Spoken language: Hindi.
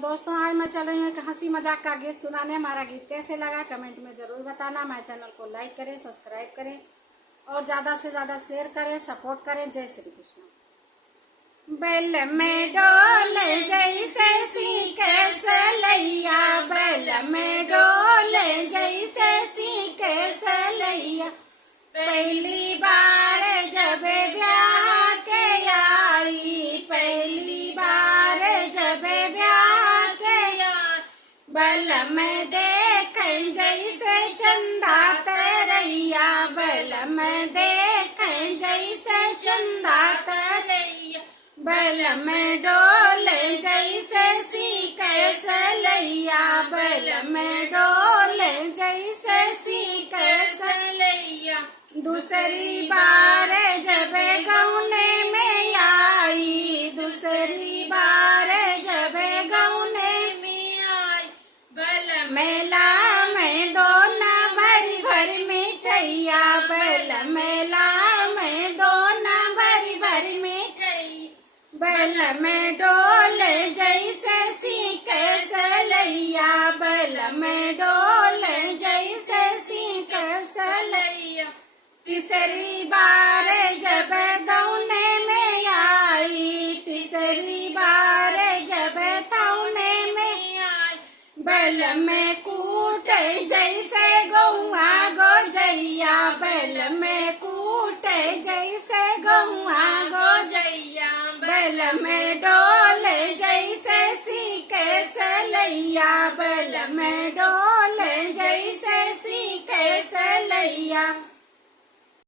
दोस्तों आज मैं चल रही हूँ एक हंसी मजाक का गीत सुनाने। हमारा गीत कैसे लगा कमेंट में जरूर बताना। हमारे चैनल को लाइक करें, सब्सक्राइब करें और ज्यादा से ज्यादा शेयर करें, सपोर्ट करें। जय श्री कृष्ण। बैल में डोले जैसे सीके सलैया, बैल में डोले जैसे सीके सलैया। पहली बार जब ब्याह के आई, पहली बार जब ब्याह के आई, बल में देख जैसे चंदा तरैया, बल में देख जैसे चंदा तरैया। बल में डोले जैसे सीके सलैया, बल में डोले जैसे सीके सलैया। दूसरी बार जब गौने में आई, दूसरी बार जब गौने में आई, बल मेला में दोना भरी भरी मिठैया, बल मेला में दोना भरी भरी मिठैया। बल में डोले जैसे सीके सलैया, बल में डोले जैसे सीके सलैया। तीसरी बार जब दौने में आई, तीसरी बार जब दौने में आई, बल में कूट जैसे गौआ गोजैया, बल में कूट जैसे गौआ गोजैया। बल में डोले जैसे सीके सलैया, बल में डोले जैसे सीके सलैया।